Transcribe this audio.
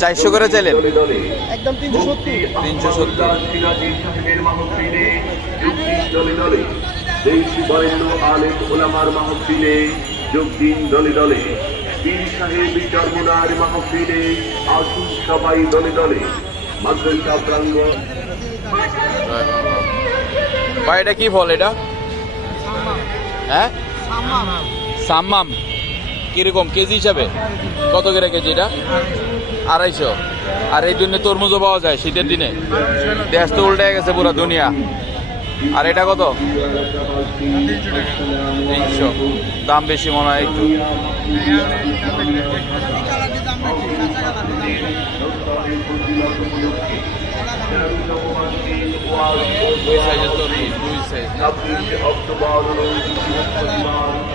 চারশো করে চাইলেন, একদম 370 সবাই দলে দলে মাদ্রাসা প্রাঙ্গণ। ভাই এটা কি ফল? এটা হ্যাঁ সাম্মাম। কিরকম কেজি হিসাবে? কত করে কেজি এটা? 250। আর এই জন্য তরমুজও পাওয়া যায় শীতের দিনে। দেশ তো উল্টে গেছে পুরো দুনিয়া। আর এটা কত? 300। দাম বেশি মনে হয় একটু। দুই সাইজের তরমুজ, দুই সাইজ।